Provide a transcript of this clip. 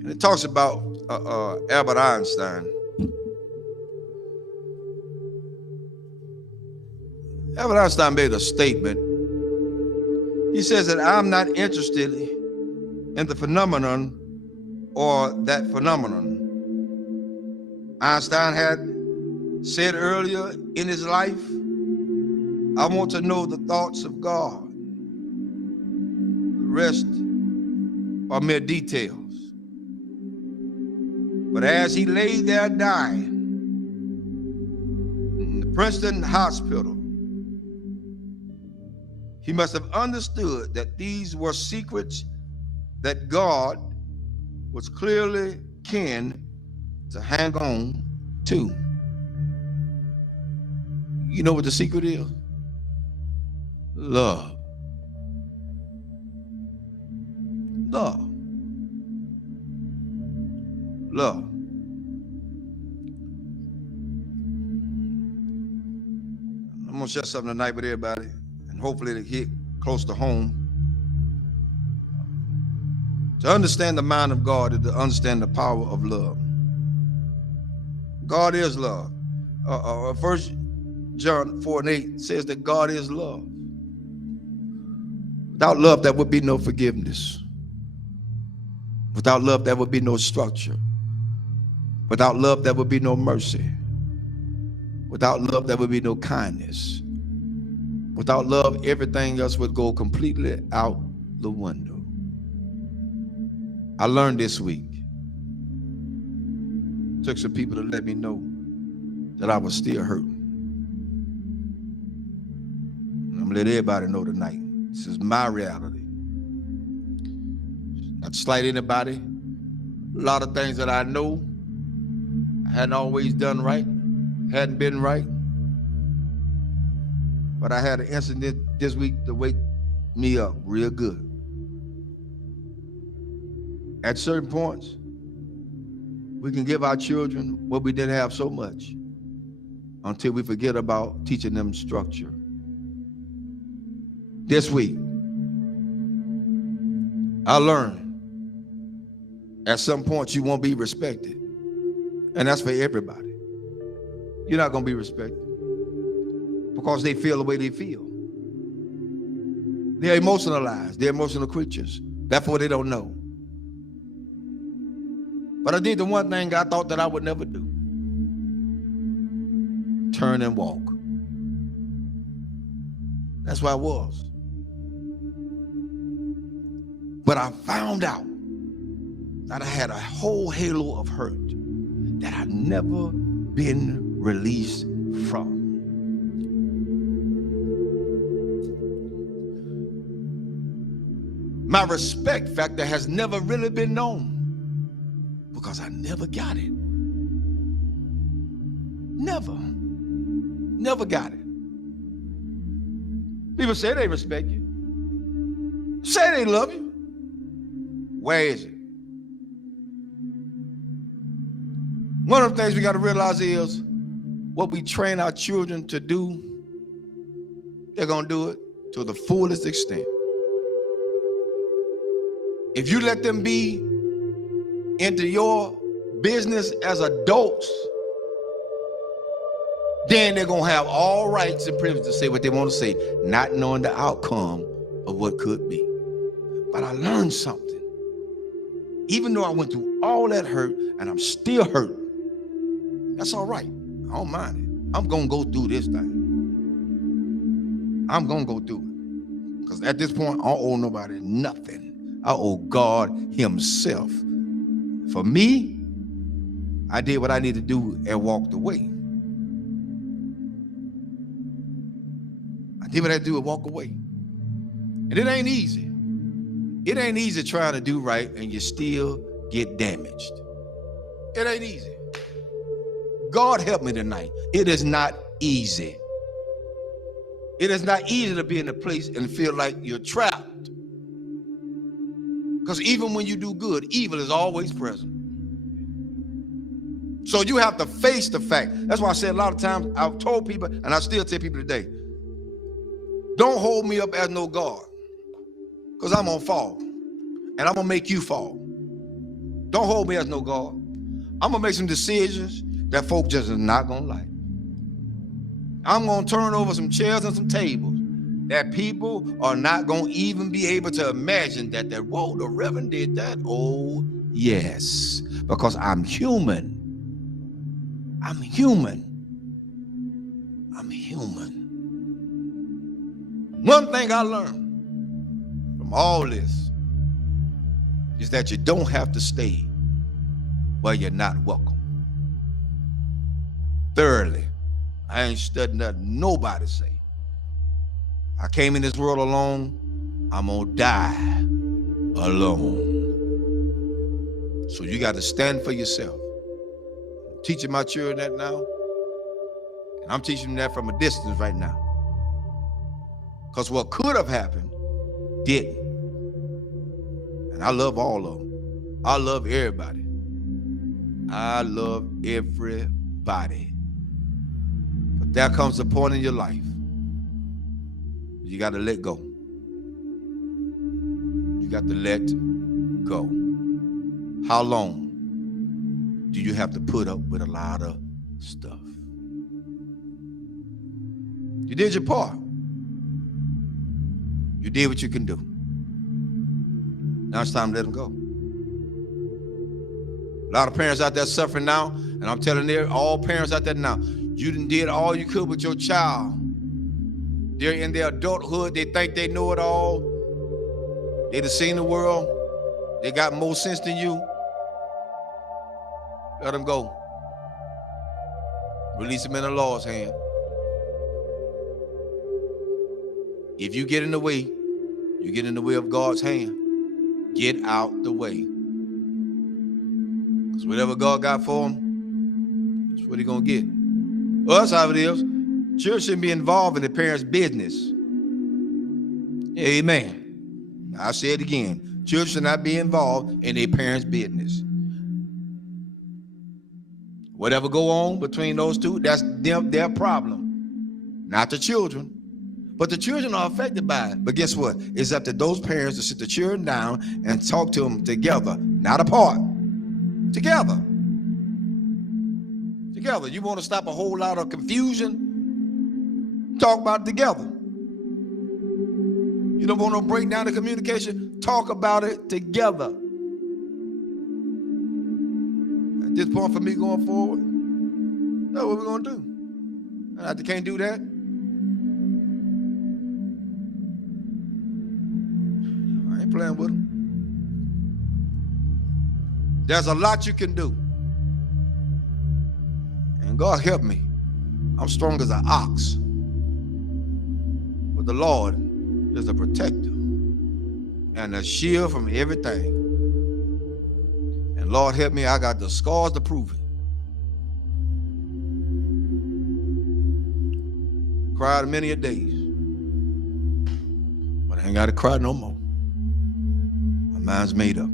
And it talks about Albert Einstein. Albert Einstein made a statement. He says that I'm not interested in the phenomenon or that phenomenon. Einstein had said earlier in his life, I want to know the thoughts of God. The rest are mere details. But as he lay there dying in the Princeton hospital, he must have understood that these were secrets that God was clearly keen to hang on to. You know what the secret is? Love. Love. Love. I'm going to share something tonight with everybody, and hopefully it'll hit close to home. To understand the mind of God is to understand the power of love. God is love. 1 John 4:8 says that God is love. Without love, there would be no forgiveness. Without love, there would be no structure. Without love, there would be no mercy. Without love, there would be no kindness. Without love, everything else would go completely out the window. I learned this week. Took some people to let me know that I was still hurting. And I'm gonna let everybody know tonight. This is my reality. Not to slight anybody. A lot of things that I know I hadn't always done right, hadn't been right. But I had an incident this week to wake me up real good. At certain points, we can give our children what we didn't have so much until we forget about teaching them structure. This week, I learned at some point you won't be respected. And that's for everybody. You're not going to be respected because they feel the way they feel. They're emotionalized. They're emotional creatures. Therefore, they don't know. But I did the one thing I thought that I would never do. Turn and walk. That's where I was. But I found out that I had a whole halo of hurt that I'd never been released from. My respect factor has never really been known because I never got it. Never got it. People say they respect you. Say they love you. Where is it? One of the things we got to realize is what we train our children to do, they're going to do it to the fullest extent. If you let them be into your business as adults, then they're going to have all rights and privileges to say what they want to say, not knowing the outcome of what could be. But I learned something. Even though I went through all that hurt and I'm still hurting, that's all right. I don't mind it. I'm going to go through this thing. I'm going to go through it. Because at this point, I don't owe nobody nothing. I owe God himself. For me, I did what I needed to do and walked away. I did what I had to do and walk away. And it ain't easy. It ain't easy trying to do right and you still get damaged. It ain't easy. God help me tonight. It is not easy. It is not easy to be in a place and feel like you're trapped. Because even when you do good, evil is always present. So you have to face the fact. That's why I said a lot of times, I've told people, and I still tell people today, don't hold me up as no God. Because I'm going to fall. And I'm going to make you fall. Don't hold me as no God. I'm going to make some decisions that folk just are not going to like. I'm going to turn over some chairs and some tables that people are not going to even be able to imagine that, whoa, the Reverend did that. Oh, yes, because I'm human. I'm human. I'm human. One thing I learned from all this is that you don't have to stay where you're not welcome. Thirdly, I ain't studying nothing nobody say. I came in this world alone. I'm gonna die alone. So you got to stand for yourself. I'm teaching my children that now, and I'm teaching them that from a distance right now. Because what could have happened didn't. And I love all of them. I love everybody. I love everybody. But there comes a point in your life you got to let go. You got to let go. How long do you have to put up with a lot of stuff? You did your part. You did what you can do. Now it's time to let them go. A lot of parents out there suffering now, and I'm telling all parents out there now, you done did all you could with your child. They're in their adulthood. They think they know it all. They done seen the world. They got more sense than you. Let them go. Release them in the Lord's hand. If you get in the way, you get in the way of God's hand. Get out the way. Because whatever God got for them, that's what he's going to get. Well, that's how it is. Children shouldn't be involved in the parents' business. Amen. I'll say it again. Children should not be involved in their parents' business. Whatever go on between those two, that's their problem. Not the children. But the children are affected by it. But guess what? It's up to those parents to sit the children down and talk to them together, not apart. Together. Together. You want to stop a whole lot of confusion? Talk about it together. You don't want to break down the communication? Talk about it together. At this point for me going forward, that's what we're going to do. And if they can't do that, I ain't playing with them. There's a lot you can do. And God help me. I'm strong as an ox. But the Lord is a protector and a shield from everything. And Lord help me, I got the scars to prove it. Cried many a days. But I ain't got to cry no more. My mind's made up.